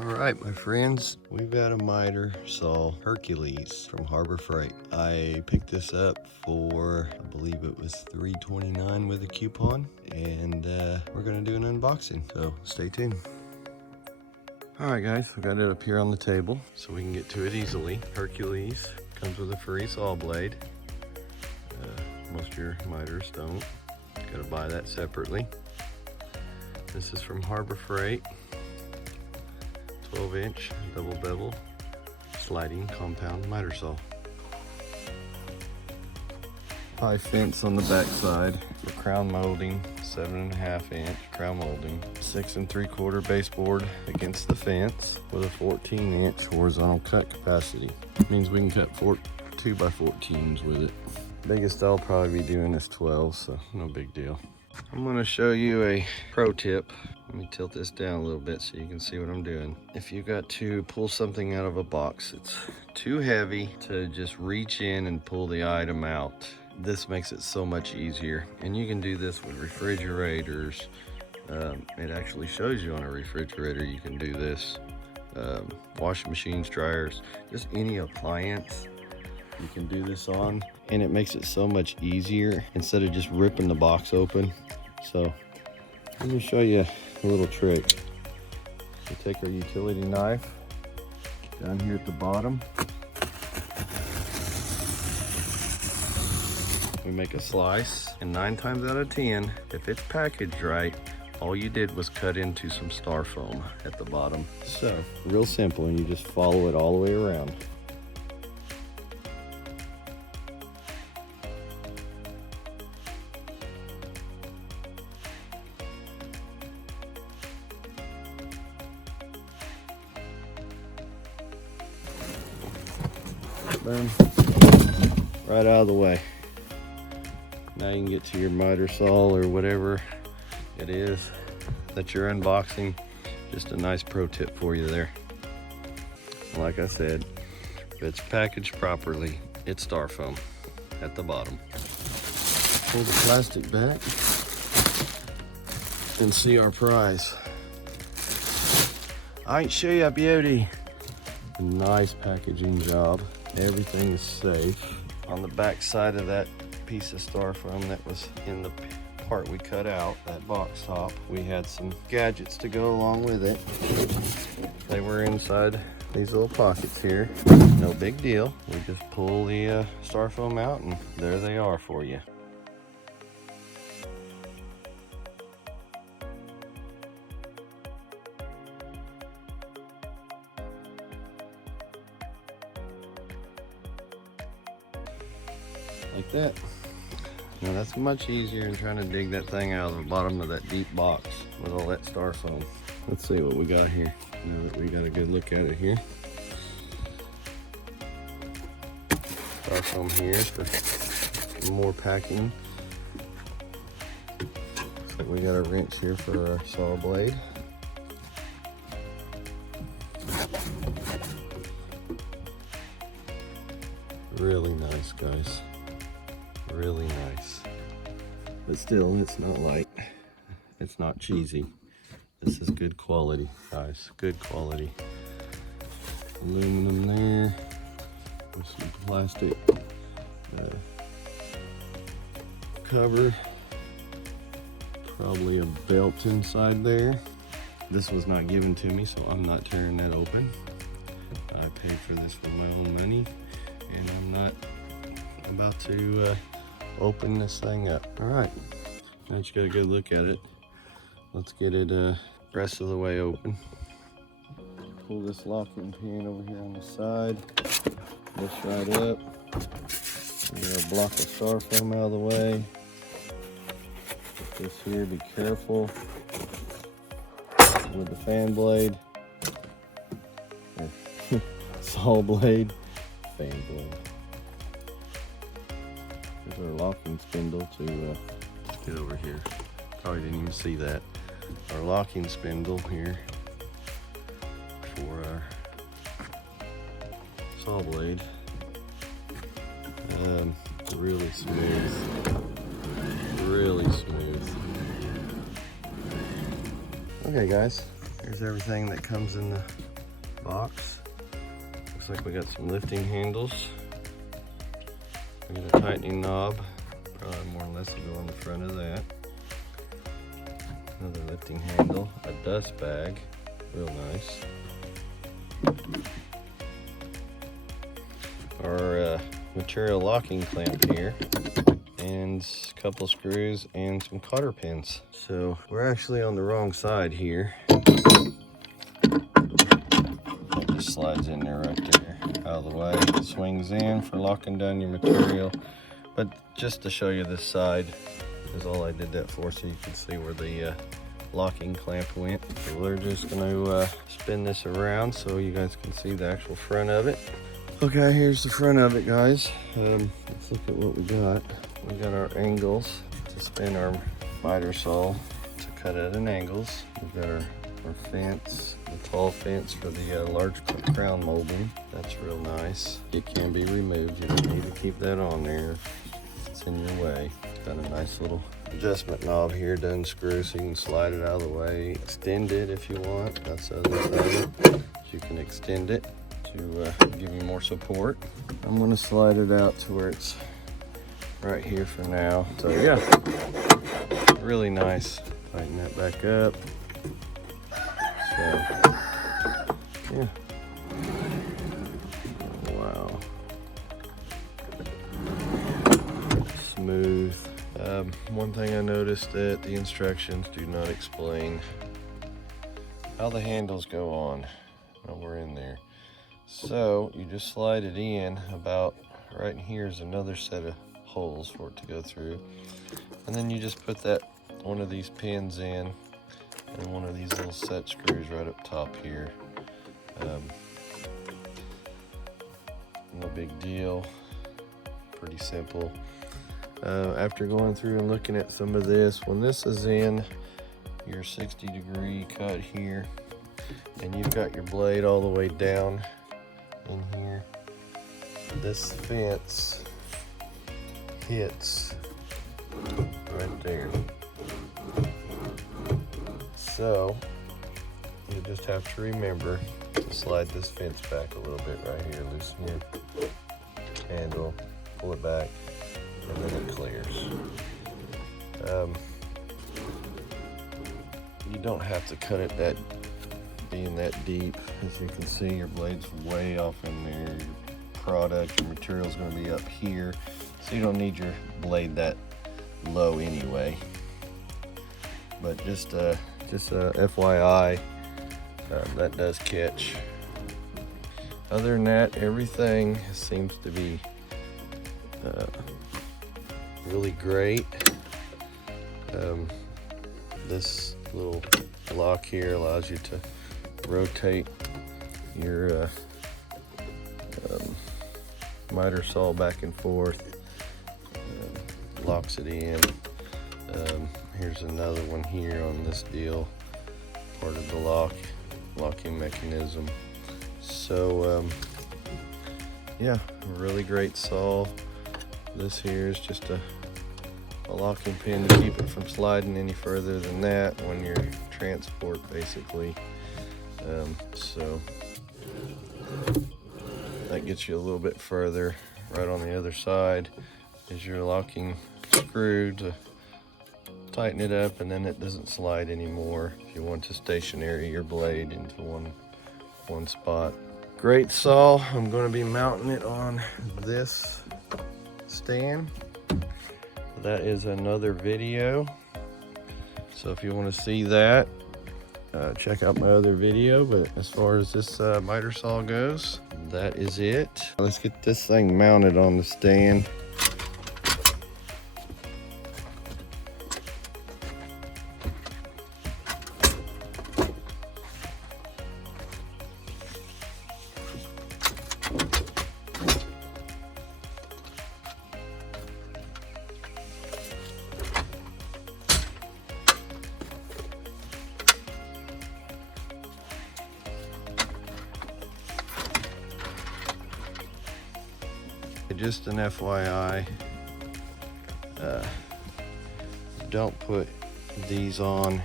All right, my friends, we've got a miter saw Hercules from Harbor Freight. I picked this up for, I believe it was $3.29 with a coupon, and we're gonna do an unboxing, so stay tuned. All right, guys, we got it up here on the table so we can get to it easily. Hercules comes with a free saw blade. Most of your miters don't. Gotta buy that separately. This is from Harbor Freight. 12-inch double bevel sliding compound miter saw. High fence on the back side for crown molding, 7.5-inch crown molding, 6 3/4 baseboard against the fence with a 14-inch horizontal cut capacity. Means we can cut 2x14s with it. Biggest I'll probably be doing is 12, so no big deal. I'm going to show you a pro tip. Let me tilt this down a little bit so you can see what I'm doing. If you got to pull something out of a box, it's too heavy to just reach in and pull the item out. This makes it so much easier. And you can do this with refrigerators. It actually shows you on a refrigerator you can do this. Washing machines, dryers, just any appliance you can do this on, and it makes it so much easier instead of just ripping the box open. So let me show you a little trick. We take our utility knife down here at the bottom. We make a slice, and 9 times out of 10, if it's packaged right, all you did was cut into some styrofoam at the bottom. So real simple, and you just follow it all the way around. Boom, right out of the way. Now you can get to your miter saw or whatever it is that you're unboxing. Just a nice pro tip for you there. Like I said, if it's packaged properly, it's styrofoam at the bottom. Pull the plastic back and see our prize. I ain't show you a beauty. Nice packaging job. Everything is safe. On the back side of that piece of styrofoam that was in the part we cut out, that box top, we had some gadgets to go along with it. They were inside these little pockets here. No big deal. We just pull the styrofoam out and there they are for you. Like that. Now that's much easier than trying to dig that thing out of the bottom of that deep box with all that styrofoam. Let's see what we got here. Now that we got a good look at it here. Styrofoam here for more packing. Looks like we got a wrench here for our saw blade. Really nice, guys. Really nice. But still, it's not light. It's not cheesy. This is good quality, guys. Good quality. Aluminum there with some plastic cover. Probably a belt inside there. This was not given to me, so I'm not tearing that open. I paid for this with my own money, and I'm not about to open this thing up. All right, now that you got a good look at it, let's get it rest of the way open. Pull this locking pin over here on the side, lift right up. We're gonna block the styrofoam out of the way. Put this here, be careful with the fan blade, saw blade, fan blade. There's our locking spindle to get over here. Probably didn't even see that. Our locking spindle here for our saw blade. Really smooth. Really smooth. Okay guys, Here's everything that comes in the box. Looks like we got some lifting handles. We got a tightening knob. Probably more or less will go on the front of that. Another lifting handle. A dust bag. Real nice. Our material locking clamp here. And a couple screws and some cotter pins. So we're actually on the wrong side here. That just slides in there right there, out of the way. It swings in for locking down your material. But just to show you this side is all I did that for, so you can see where the locking clamp went. So we're just gonna spin this around so you guys can see the actual front of it. Okay, here's the front of it, guys. Let's look at what we got. We got our angles to spin our miter saw to cut at an angles. We've got our fence, the tall fence for the large crown molding. That's real nice. It can be removed. You don't need to keep that on there if it's in your way. Got a nice little adjustment knob here, doesn't screw, so you can slide it out of the way. Extend it if you want. That's the other side. You can extend it to give you more support. I'm going to slide it out to where it's right here for now. So yeah, really nice. Tighten that back up. So yeah. Wow. Smooth. One thing I noticed that the instructions do not explain how the handles go on. Well, we're in there. So you just slide it in about right here is another set of holes for it to go through, and then you just put that one of these pins in and one of these little set screws right up top here. No big deal, pretty simple. After going through and looking at some of this, when this is in your 60-degree cut here and you've got your blade all the way down in here, this fence hits right there. So you just have to remember to slide this fence back a little bit right here. Loosen your handle, pull it back, and then it clears. You don't have to cut it being that deep. As you can see, your blade's way off in there. Your product, your material is going to be up here, so you don't need your blade that low anyway. But just FYI, that does catch. Other than that, everything seems to be really great. This little lock here allows you to rotate your miter saw back and forth, locks it in. Here's another one here on this deal, part of the locking mechanism. So yeah, really great saw. This here is just a locking pin to keep it from sliding any further than that when you're transport, basically. So that gets you a little bit further. Right on the other side is your locking screw to tighten it up, and then it doesn't slide anymore if you want to stationary your blade into one spot. Great saw. I'm going to be mounting it on this stand. That is another video, so if you want to see that, check out my other video. But as far as this miter saw goes, that is it. Let's get this thing mounted on the stand. Just an FYI, don't put these on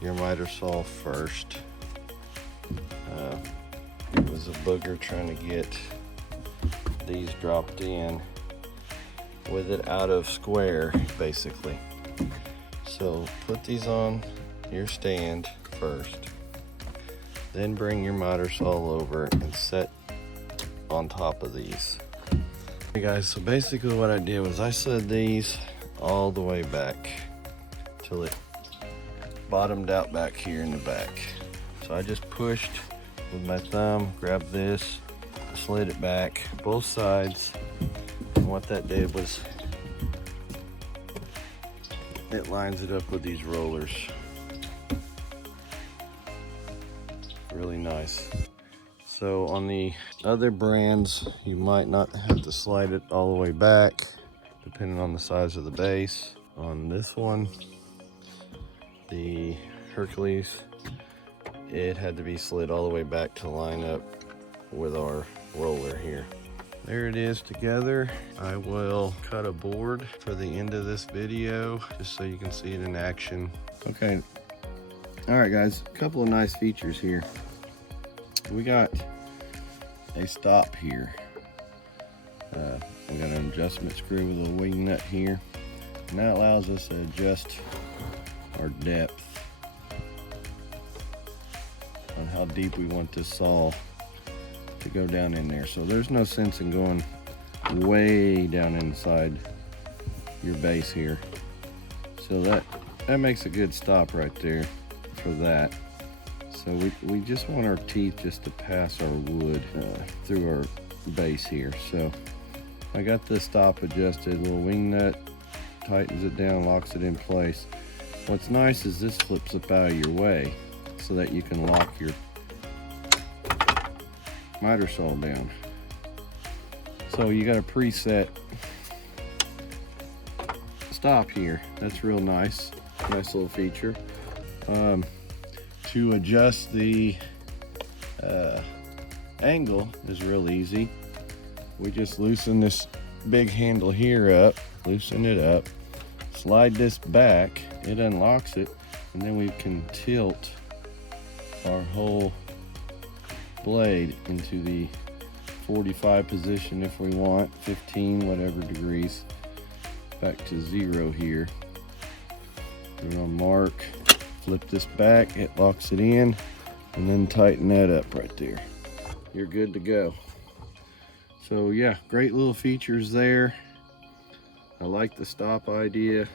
your miter saw first. a booger trying to get these dropped in with it out of square, basically. So put these on your stand first, then bring your miter saw over and set on top of these. Okay guys, so basically what I did was I slid these all the way back till it bottomed out back here in the back. So I just pushed with my thumb, grabbed this, slid it back both sides, and what that did was it lines it up with these rollers. Really nice. So on the other brands, you might not have to slide it all the way back, depending on the size of the base. On this one, the Hercules, it had to be slid all the way back to line up with our roller here. There it is together. I will cut a board for the end of this video just so you can see it in action. Okay, all right guys, a couple of nice features here. We got a stop here. We got an adjustment screw with a wing nut here, and that allows us to adjust our depth on how deep we want this saw to go down in there. So there's no sense in going way down inside your base here. So that makes a good stop right there for that. So we just want our teeth just to pass our wood through our base here. So I got the stop adjusted, little wing nut, tightens it down, locks it in place. What's nice is this flips up out of your way so that you can lock your miter saw down. So you got a preset stop here. That's real nice. Nice little feature. To adjust the angle is real easy. We just loosen this big handle here up, loosen it up, slide this back, it unlocks it, and then we can tilt our whole blade into the 45 position if we want, 15, whatever degrees, back to 0 here. We're gonna mark, flip this back, it locks it in, and then tighten that up right there. You're good to go. So yeah, great little features there. I like the stop idea.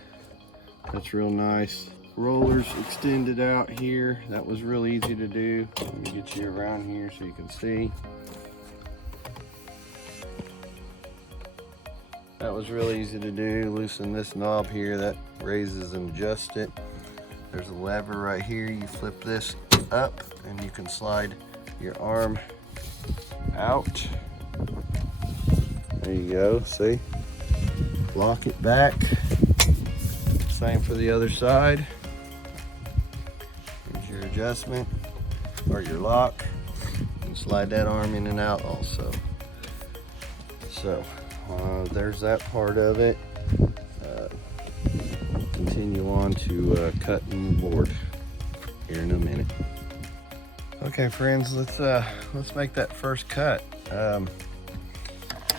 That's real nice. Rollers extended out here. That was real easy to do. Let me get you around here so you can see. That was real easy to do. Loosen this knob here, that raises and adjusts it. There's a lever right here. You flip this up and you can slide your arm out. There you go, see? Lock it back. Same for the other side. Here's your adjustment, or your lock. You can slide that arm in and out also. So, there's that part of it. Continue on to cutting the board here in a minute. Okay friends, let's make that first cut.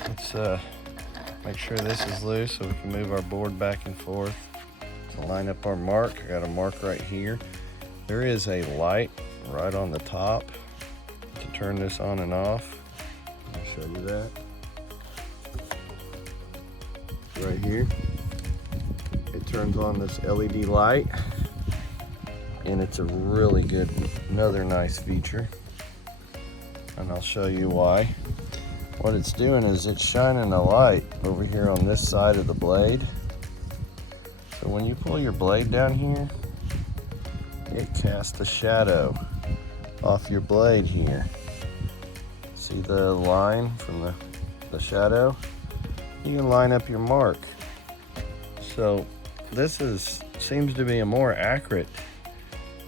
Let's make sure this is loose so we can move our board back and forth to line up our mark. I got a mark right here. There is a light right on the top to turn this on and off. I'll show you that. Right here. It turns on this LED light, and it's a really good, another nice feature. And I'll show you why. What it's doing is it's shining a light over here on this side of the blade. So when you pull your blade down here, it casts a shadow off your blade here. See the line from the shadow? You can line up your mark. So this seems to be a more accurate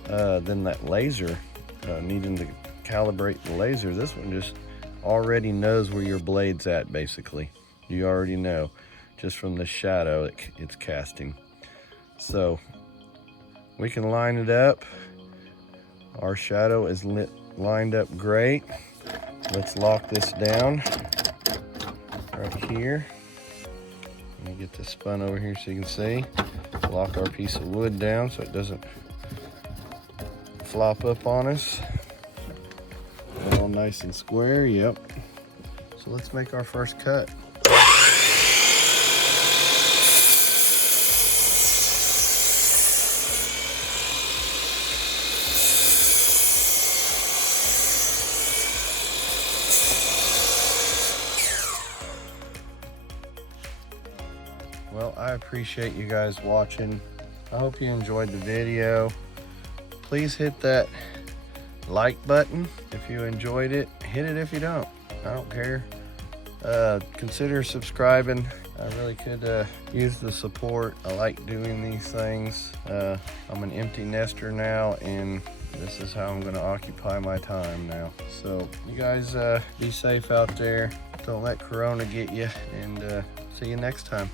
than that laser, needing to calibrate the laser. This one just already knows where your blade's at, basically. You already know just from the shadow it's casting. So we can line it up. Our shadow is lined up great. Let's lock this down right here. Let me get this spun over here so you can see. Lock our piece of wood down so it doesn't flop up on us. All nice and square, yep. So let's make our first cut. Well, I appreciate you guys watching. I hope you enjoyed the video. Please hit that like button if you enjoyed it. Hit it if you don't. I don't care. Consider subscribing. I really could use the support. I like doing these things. I'm an empty nester now, and this is how I'm gonna occupy my time now. So you guys be safe out there. Don't let Corona get you, and see you next time.